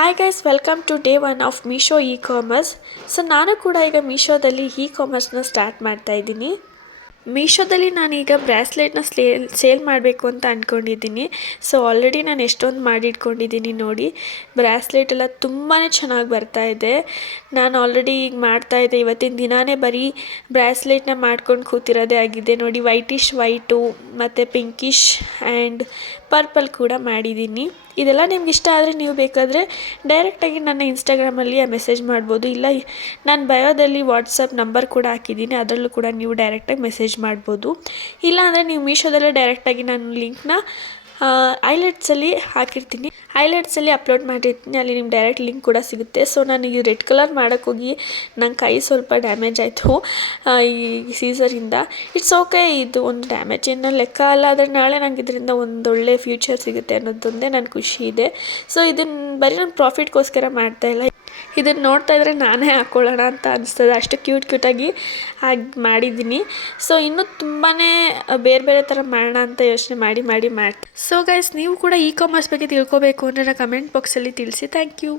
Hi guys, welcome to day one of Meesho ecommerce. So ನಾನು ಕೂಡ ಈಗ ಮೀಶೋದಲ್ಲಿ ಇ ಕಾಮರ್ಸ್ನ ಸ್ಟಾರ್ಟ್ ಮಾಡ್ತಾ ಇದ್ದೀನಿ. ಮೀಶೋದಲ್ಲಿ ನಾನೀಗ ಬ್ರ್ಯಾಸ್ಲೆಟ್ನ ಸೇಲ್ ಮಾಡಬೇಕು ಅಂತ ಅಂದ್ಕೊಂಡಿದ್ದೀನಿ. ಸೊ ಆಲ್ರೆಡಿ ನಾನು ಎಷ್ಟೊಂದು ಮಾಡಿಟ್ಕೊಂಡಿದ್ದೀನಿ ನೋಡಿ. ಬ್ರ್ಯಾಸ್ಲೆಟ್ ಎಲ್ಲ ತುಂಬಾ ಚೆನ್ನಾಗಿ ಬರ್ತಾ ಇದೆ. ನಾನು ಆಲ್ರೆಡಿ ಈಗ ಮಾಡ್ತಾಯಿದ್ದೆ, ಇವತ್ತಿನ ದಿನಾನೇ ಬರೀ ಬ್ರ್ಯಾಸ್ಲೆಟ್ನ ಮಾಡ್ಕೊಂಡು ಕೂತಿರೋದೇ ಆಗಿದೆ ನೋಡಿ. ವೈಟಿಶ್ ವೈಟು ಮತ್ತು ಪಿಂಕಿಶ್ ಆ್ಯಂಡ್ ಪರ್ಪಲ್ ಕೂಡ ಮಾಡಿದ್ದೀನಿ. ಇದೆಲ್ಲ ನಿಮ್ಗೆ ಇಷ್ಟ ಆದರೆ ನೀವು ಬೇಕಾದರೆ ಡೈರೆಕ್ಟಾಗಿ ನನ್ನ ಇನ್ಸ್ಟಾಗ್ರಾಮಲ್ಲಿ ಮೆಸೇಜ್ ಮಾಡ್ಬೋದು, ಇಲ್ಲ ನಾನು ಬಯೋದಲ್ಲಿ ವಾಟ್ಸಪ್ ನಂಬರ್ ಕೂಡ ಹಾಕಿದ್ದೀನಿ, ಅದರಲ್ಲೂ ಕೂಡ ನೀವು ಡೈರೆಕ್ಟಾಗಿ ಮೆಸೇಜ್ ಮಾಡ್ಬೋದು. ಇಲ್ಲಾಂದರೆ ನೀವು ಮೀಶೋದಲ್ಲೇ ಡೈರೆಕ್ಟಾಗಿ ನಾನು ಲಿಂಕ್ನ ಹೈಲೈಟ್ಸಲ್ಲಿ ಹಾಕಿರ್ತೀನಿ, ಹೈಲೈಟ್ಸಲ್ಲಿ ಅಪ್ಲೋಡ್ ಮಾಡಿರ್ತೀನಿ, ಅಲ್ಲಿ ನಿಮ್ಗೆ ಡೈರೆಕ್ಟ್ ಲಿಂಕ್ ಕೂಡ ಸಿಗುತ್ತೆ. ಸೊ ನಾನು ಈ ರೆಡ್ ಕಲರ್ ಮಾಡೋಕ್ಕೋಗಿ ನನ್ನ ಕೈ ಸ್ವಲ್ಪ ಡ್ಯಾಮೇಜ್ ಆಯಿತು ಈ ಸೀಸರಿಂದ. ಇಟ್ಸ್ ಓಕೆ, ಇದು ಒಂದು ಡ್ಯಾಮೇಜ್ ಏನೋ ಲೆಕ್ಕ ಅಲ್ಲ, ಆದರೆ ನಾಳೆ ನನಗೆ ಇದರಿಂದ ಒಂದೊಳ್ಳೆ ಫ್ಯೂಚರ್ ಸಿಗುತ್ತೆ ಅನ್ನೋದೊಂದೇ ನನ್ನ ಖುಷಿ ಇದೆ. ಸೊ ಇದನ್ನು ಬರೀ ನಾನು ಪ್ರಾಫಿಟ್ಗೋಸ್ಕರ ಮಾಡ್ತಾಯಿಲ್ಲ, ಇದನ್ನು ನೋಡ್ತಾ ಇದ್ದರೆ ನಾನೇ ಹಾಕ್ಕೊಳ್ಳೋಣ ಅಂತ ಅನಿಸ್ತದೆ, ಅಷ್ಟು ಕ್ಯೂಟಾಗಿ ಹಾಗೆ ಮಾಡಿದ್ದೀನಿ. ಸೊ ಇನ್ನೂ ತುಂಬಾ ಬೇರೆ ಬೇರೆ ಥರ ಮಾಡೋಣ ಅಂತ ಯೋಚನೆ ಮಾಡಿ. ಸೊ ಗೈಸ್, ನೀವು ಕೂಡ ಇ ಕಾಮರ್ಸ್ ಬಗ್ಗೆ ತಿಳ್ಕೊಬೇಕು ಅಂದರೆ ಕಮೆಂಟ್ ಬಾಕ್ಸಲ್ಲಿ ತಿಳಿಸಿ. Thank you.